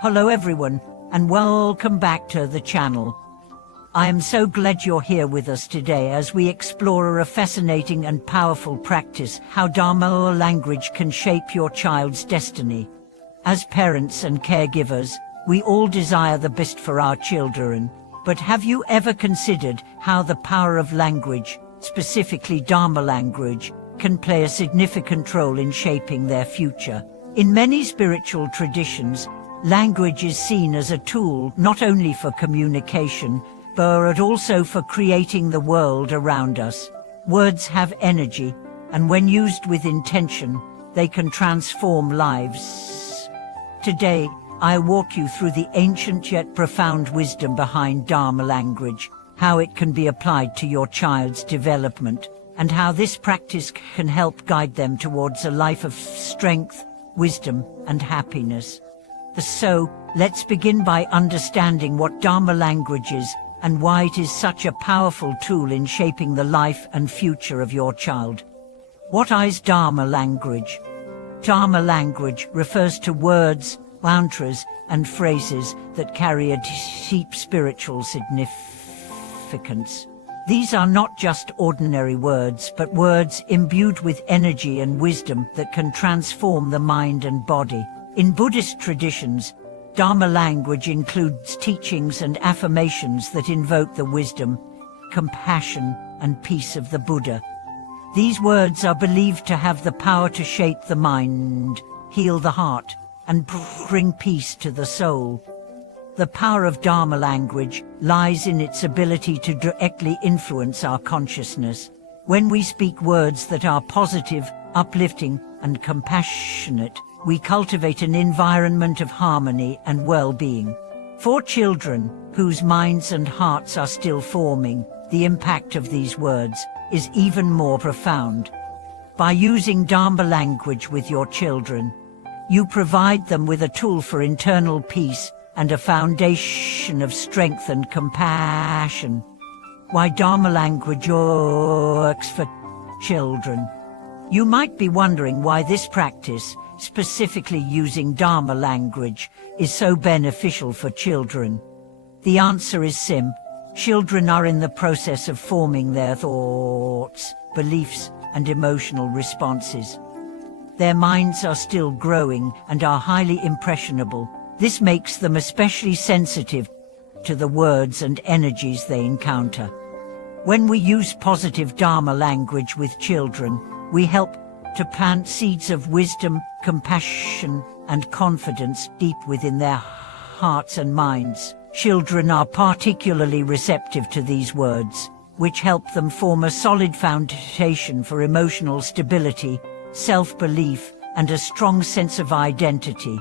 Hello everyone, and welcome back to the channel. I am so glad you're here with us today as we explore a fascinating and powerful practice, how Dharma language can shape your child's destiny. As parents and caregivers, we all desire the best for our children, but have you ever considered how the power of language, specifically Dharma language, can play a significant role in shaping their future? In many spiritual traditions, language is seen as a tool not only for communication, but also for creating the world around us. Words have energy, and when used with intention, they can transform lives. Today, I walk you through the ancient yet profound wisdom behind Dharma language, how it can be applied to your child's development, and how this practice can help guide them towards a life of strength, wisdom, and happiness. So, let's begin by understanding what Dharma language is and why it is such a powerful tool in shaping the life and future of your child. What is Dharma language? Dharma language refers to words, mantras, and phrases that carry a deep spiritual significance. These are not just ordinary words, but words imbued with energy and wisdom that can transform the mind and body. In Buddhist traditions, Dharma language includes teachings and affirmations that invoke the wisdom, compassion, and peace of the Buddha. These words are believed to have the power to shape the mind, heal the heart, and bring peace to the soul. The power of Dharma language lies in its ability to directly influence our consciousness. When we speak words that are positive, uplifting, and compassionate, we cultivate an environment of harmony and well-being. For children, whose minds and hearts are still forming, the impact of these words is even more profound. By using Dharma language with your children, you provide them with a tool for internal peace and a foundation of strength and compassion. Why Dharma language works for children? You might be wondering why this practice, specifically using Dharma language, is so beneficial for children. The answer is simple. Children are in the process of forming their thoughts, beliefs, and emotional responses. Their minds are still growing and are highly impressionable. This makes them especially sensitive to the words and energies they encounter. When we use positive Dharma language with children, we help to plant seeds of wisdom, compassion, and confidence deep within their hearts and minds. Children are particularly receptive to these words, which help them form a solid foundation for emotional stability, self-belief, and a strong sense of identity.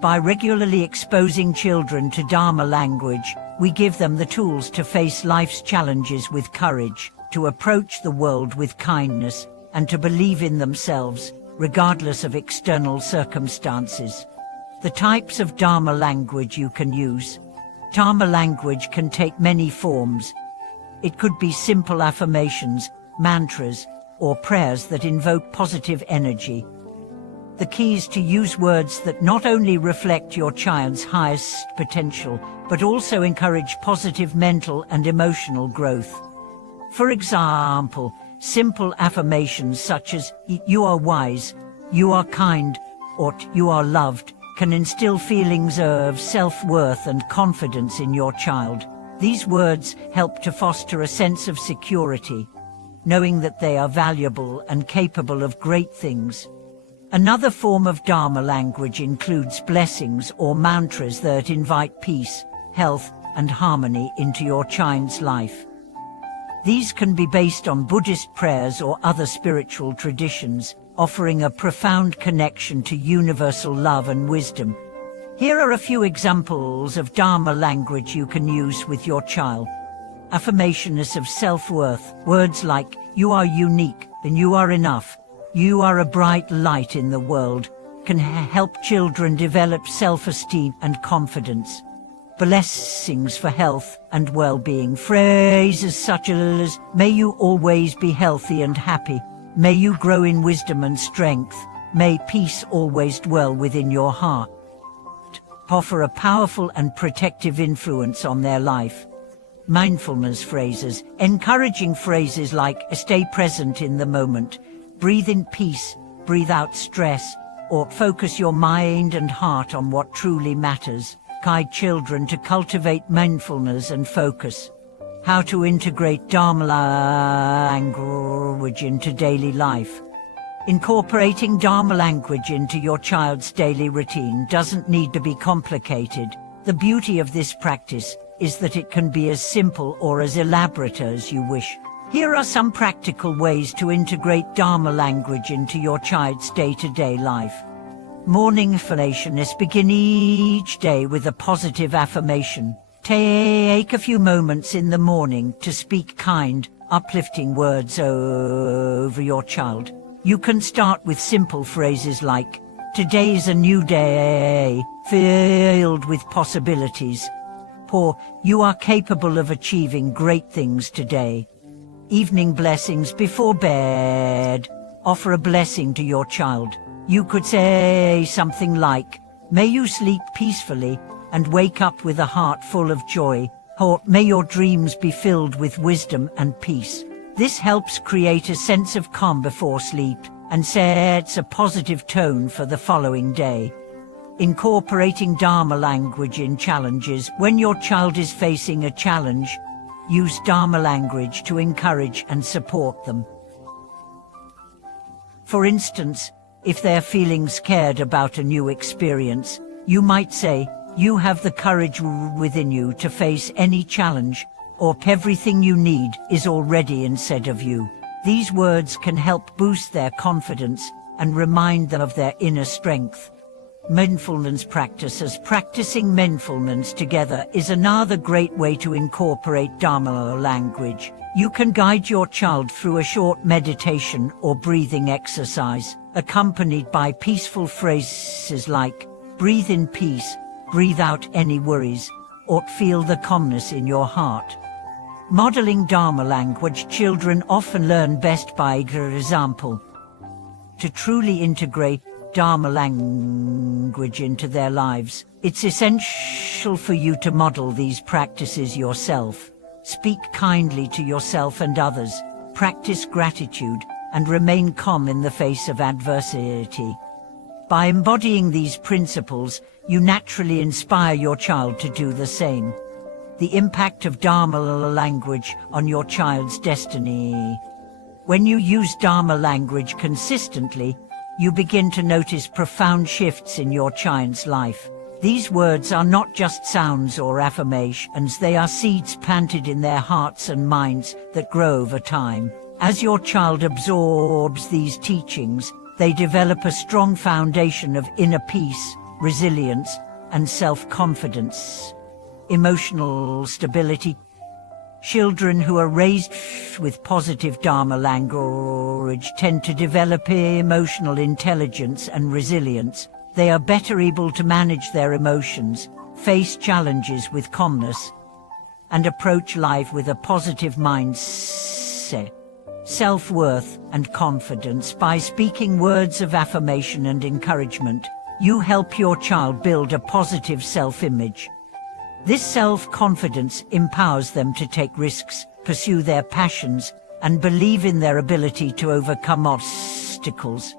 By regularly exposing children to Dharma language, we give them the tools to face life's challenges with courage, to approach the world with kindness, and to believe in themselves, regardless of external circumstances. The types of Dharma language you can use. Dharma language can take many forms. It could be simple affirmations, mantras, or prayers that invoke positive energy. The key is to use words that not only reflect your child's highest potential, but also encourage positive mental and emotional growth. For example, simple affirmations such as, "You are wise," "You are kind," or "You are loved," can instill feelings of self-worth and confidence in your child. These words help to foster a sense of security, knowing that they are valuable and capable of great things. Another form of Dharma language includes blessings or mantras that invite peace, health, and harmony into your child's life. These can be based on Buddhist prayers or other spiritual traditions, offering a profound connection to universal love and wisdom. Here are a few examples of Dharma language you can use with your child. Affirmations of self-worth. Words like, "You are unique," and "You are enough," "You are a bright light in the world," can help children develop self-esteem and confidence. Blessings for health and well-being. Phrases such as, "May you always be healthy and happy," "May you grow in wisdom and strength," "May peace always dwell within your heart." offer a powerful and protective influence on their life. Mindfulness phrases, encouraging phrases like stay present in the moment, breathe in peace, breathe out stress, or focus your mind and heart on what truly matters, guide children to cultivate mindfulness and focus. How to integrate Dharma language into daily life. Incorporating Dharma language into your child's daily routine doesn't need to be complicated. The beauty of this practice is that it can be as simple or as elaborate as you wish. Here are some practical ways to integrate Dharma language into your child's day-to-day life. Morning affirmations. Begin each day with a positive affirmation. Take a few moments in the morning to speak kind, uplifting words over your child. You can start with simple phrases like, "Today is a new day, filled with possibilities," or "You are capable of achieving great things today." Evening blessings before bed. Offer a blessing to your child. You could say something like, "May you sleep peacefully and wake up with a heart full of joy," or "May your dreams be filled with wisdom and peace." This helps create a sense of calm before sleep and sets a positive tone for the following day. Incorporating Dharma language in challenges. When your child is facing a challenge, use Dharma language to encourage and support them. For instance, if they're feeling scared about a new experience, you might say, "You have the courage within you to face any challenge," or "Everything you need is already inside of you." These words can help boost their confidence and remind them of their inner strength. Mindfulness practices. Practicing mindfulness together is another great way to incorporate Dharma language. You can guide your child through a short meditation or breathing exercise, accompanied by peaceful phrases like, "Breathe in peace, breathe out any worries," or "Feel the calmness in your heart." Modeling Dharma language. Children often learn best by example. To truly integrate Dharma language into their lives, it's essential for you to model these practices yourself. Speak kindly to yourself and others, practice gratitude, and remain calm in the face of adversity. By embodying these principles, you naturally inspire your child to do the same. The impact of Dharma language on your child's destiny. When you use Dharma language consistently, you begin to notice profound shifts in your child's life. These words are not just sounds or affirmations, they are seeds planted in their hearts and minds that grow over time. As your child absorbs these teachings, they develop a strong foundation of inner peace, resilience, and self-confidence. Emotional stability. Children who are raised with positive Dharma language tend to develop emotional intelligence and resilience. They are better able to manage their emotions, face challenges with calmness, and approach life with a positive mindset. Self-worth and confidence. By speaking words of affirmation and encouragement, you help your child build a positive self-image. This self-confidence empowers them to take risks, pursue their passions, and believe in their ability to overcome obstacles.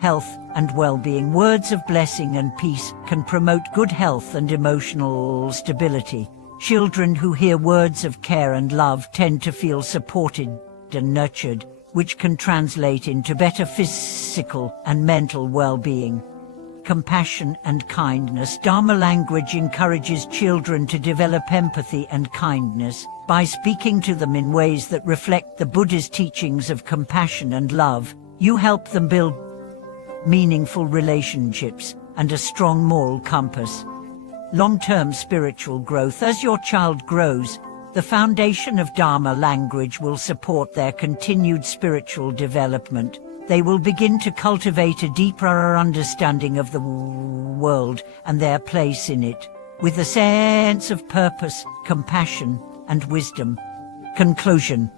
Health and well-being. Words of blessing and peace can promote good health and emotional stability. Children who hear words of care and love tend to feel supported and nurtured, which can translate into better physical and mental well-being. Compassion and kindness. Dharma language encourages children to develop empathy and kindness. By speaking to them in ways that reflect the Buddha's teachings of compassion and love, you help them build meaningful relationships and a strong moral compass. Long-term spiritual growth. As your child grows, the foundation of Dharma language will support their continued spiritual development. They will begin to cultivate a deeper understanding of the world and their place in it, with a sense of purpose, compassion, and wisdom. Conclusion.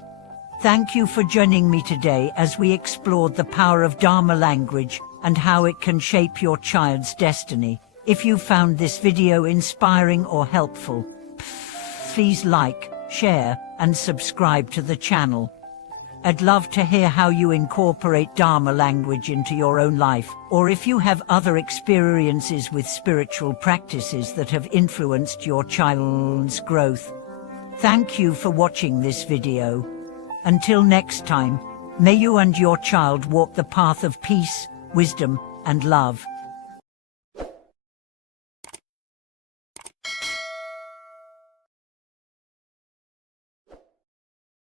Thank you for joining me today as we explored the power of Dharma language and how it can shape your child's destiny. If you found this video inspiring or helpful, please like, share, and subscribe to the channel. I'd love to hear how you incorporate Dharma language into your own life, or if you have other experiences with spiritual practices that have influenced your child's growth. Thank you for watching this video. Until next time, may you and your child walk the path of peace, wisdom, and love.